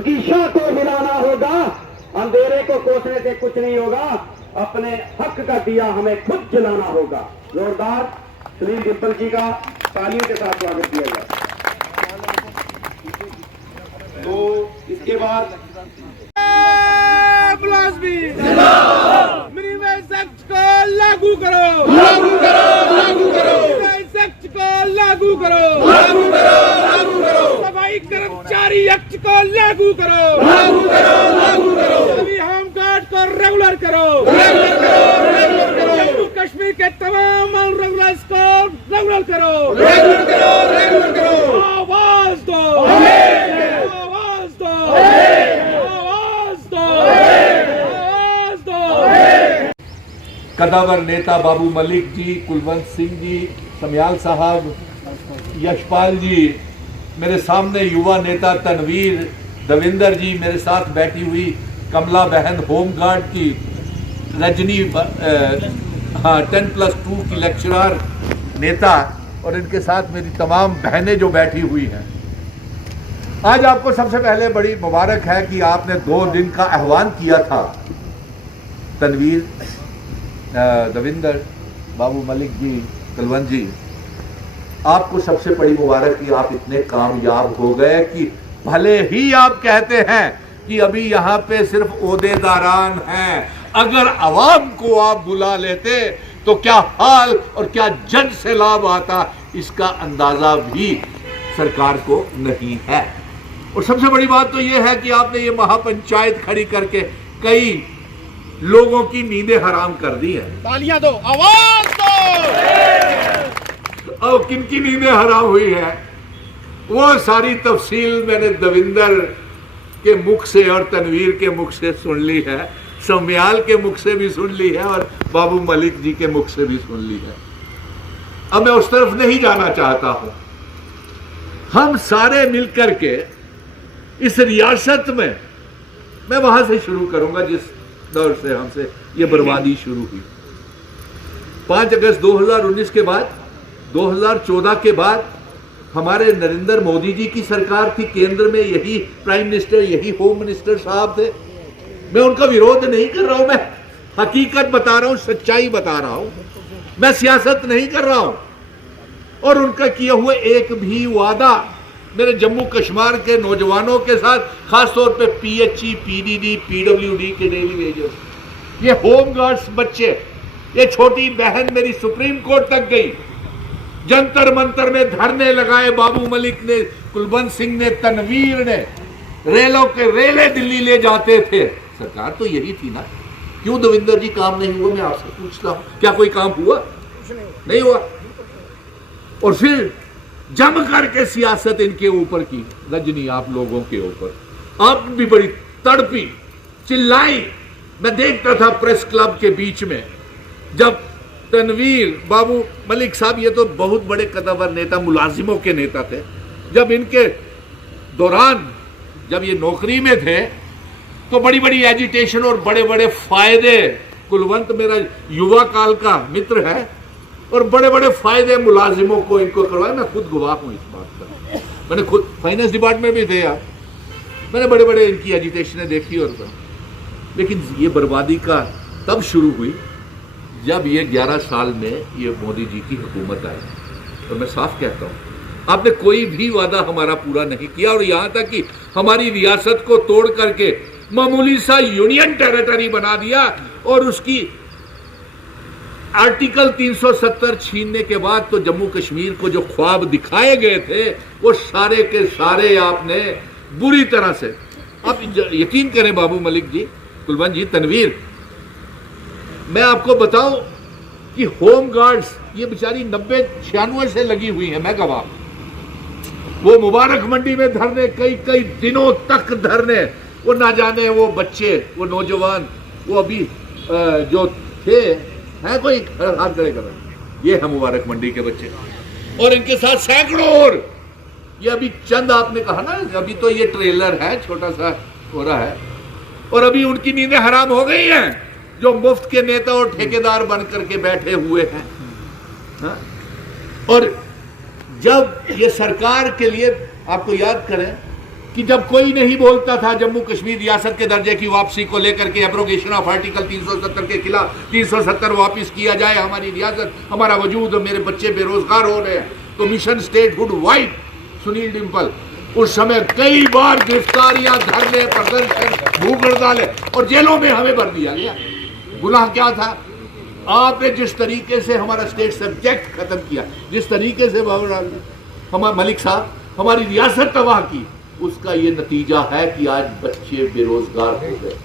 की शाह को हिलाना होगा, अंधेरे को कोसने से कुछ नहीं होगा, अपने हक का दिया हमें खुद जलाना होगा। जोरदार सलीम डिंपल जी का तालियों के साथ स्वागत किया जाए। तो इसके बाद को लागू करो, लागू करो, लागू करो, एक्ट को लागू करो, लागू करो, लागू करो, सफाई कर्मचारी एक्ट को लागू करो, लागू करो, लागू करो, सभी होमगार्ड को रेगुलर करो, रेगुलर करो, रेगुलर करो, जम्मू कश्मीर के तमाम रेगुलर्स को रेगुलर करो, रेगुलर करो, रेगुलर करो, आवाज दो, आवाज दो, आवाज दो, आवाज दो। कदावर नेता बाबू मलिक जी, कुलवंत सिंह जी, समयाल साहब, यशपाल जी, मेरे सामने युवा नेता तनवीर, दविंदर जी, मेरे साथ बैठी हुई कमला बहन होमगार्ड की, रजनी 10+2 की लेक्चरर नेता, और इनके साथ मेरी तमाम बहनें जो बैठी हुई हैं। आज आपको सबसे पहले बड़ी मुबारक है कि आपने 2 दिन का आह्वान किया था। तनवीर, दविंदर, बाबू मलिक जी, कुलवंत जी, आपको सबसे बड़ी मुबारक कि आप इतने कामयाब हो गए कि भले ही आप कहते हैं कि अभी यहाँ पे सिर्फ ओहदेदारान हैं, अगर आवाम को आप बुला लेते तो क्या हाल और क्या जन से लाभ आता, इसका अंदाजा भी सरकार को नहीं है। और सबसे बड़ी बात तो यह है कि आपने ये महापंचायत खड़ी करके कई लोगों की नींदें हराम कर दी है। तालियां दो, आवाज दो। और किनकी नींदें हराम हुई है वो सारी तफसील मैंने दविंदर के मुख से और तनवीर के मुख से सुन ली है, समयाल के मुख से भी सुन ली है और बाबू मलिक जी के मुख से भी सुन ली है। अब मैं उस तरफ नहीं जाना चाहता हूं। हम सारे मिलकर के इस रियासत में, मैं वहां से शुरू करूंगा जिस दौर से हमसे ये बर्बादी शुरू हुई। 5 अगस्त 2019 के बाद, 2014 के बाद हमारे नरेंद्र मोदी जी की सरकार थी, केंद्र में यही प्राइम मिनिस्टर, यही होम मिनिस्टर साहब थे। मैं उनका विरोध नहीं कर रहा हूं, मैं हकीकत बता रहा हूं, सच्चाई बता रहा हूं, मैं सियासत नहीं कर रहा हूं। और उनका किया हुआ एक भी वादा मेरे जम्मू कश्मीर के नौजवानों के साथ, खासतौर पे PHE, PDD, PWD के डेली वेजेस, ये होमगार्ड्स बच्चे, ये छोटी बहन मेरी सुप्रीम कोर्ट तक गई, जंतर मंतर में धरने लगाए बाबू मलिक ने, कुलवंत सिंह ने, तनवीर ने, रेलों के रेले दिल्ली ले जाते थे। सरकार तो यही थी ना, क्यों दविंदर जी काम नहीं हुआ? मैं आपसे पूछता हूं, क्या कोई काम हुआ? नहीं हुआ। और फिर जम करके सियासत इनके ऊपर की, रजनी आप लोगों के ऊपर, आप भी बड़ी तड़पी, चिल्लाई। मैं देखता था प्रेस क्लब के बीच में, जब तनवीर, बाबू मलिक साहब, ये तो बहुत बड़े कदावर नेता, मुलाजिमों के नेता थे, जब इनके दौरान, जब ये नौकरी में थे, तो बड़ी बड़ी एजिटेशन और बड़े बड़े फायदे, कुलवंत मेरा युवा काल का मित्र है, और बड़े बड़े फायदे मुलाजिमों को इनको करवाए। मैं खुद गवाह हूं इस बात का, मैंने खुद फाइनेंस डिपार्टमेंट में थे यार, मैंने बड़े बड़े इनकी एजिटेशनें देखी। और लेकिन ये बर्बादी का तब शुरू हुई जब ये 11 साल में ये मोदी जी की हुकूमत आई। और मैं साफ कहता हूं, आपने कोई भी वादा हमारा पूरा नहीं किया, और यहां तक कि हमारी रियासत को तोड़ करके मामूली सा यूनियन टेरिटरी बना दिया, और उसकी आर्टिकल 370 छीनने के बाद तो जम्मू कश्मीर को जो ख्वाब दिखाए गए थे वो सारे के सारे आपने बुरी तरह से, आप यकीन करें बाबू मलिक जी, कुलवंत जी, तनवीर, मैं आपको बताऊं कि होम गार्ड्स ये बेचारी 90-96 से लगी हुई है, मैं गवाह। वो मुबारक मंडी में धरने, कई कई दिनों तक धरने, वो ना जाने वो बच्चे, वो नौजवान, वो अभी जो थे, है कोई हाथ खड़े कर रहा है, ये है मुबारक मंडी के बच्चे, और इनके साथ सैकड़ों और, ये अभी चंद आपने कहा ना, अभी तो ये ट्रेलर है, छोटा सा हो रहा है, और अभी उनकी नींदें हराम हो गई हैं जो मुफ्त के नेता और ठेकेदार बन करके बैठे हुए हैं। हा? और जब ये सरकार के लिए, आपको याद करें कि जब कोई नहीं बोलता था जम्मू कश्मीर रियासत के दर्जे की वापसी को लेकर के, एब्रोगेशन ऑफ आर्टिकल 370 के खिलाफ 370 वापस किया जाए, हमारी रियासत, हमारा वजूद, मेरे बच्चे बेरोजगार हो रहे हैं, तो mission state would white Sunil Dimple. उस समय कई बार गिरफ्तारियां, धरने, प्रदर्शन, भूख हड़ताल और जेलों में हमें भर दिया गया। गुनाह क्या था? आपने जिस तरीके से हमारा स्टेट सब्जेक्ट खत्म किया, जिस तरीके से हमारे मलिक साहब हमारी रियासत तबाह की, उसका ये नतीजा है कि आज बच्चे बेरोजगार हो गए।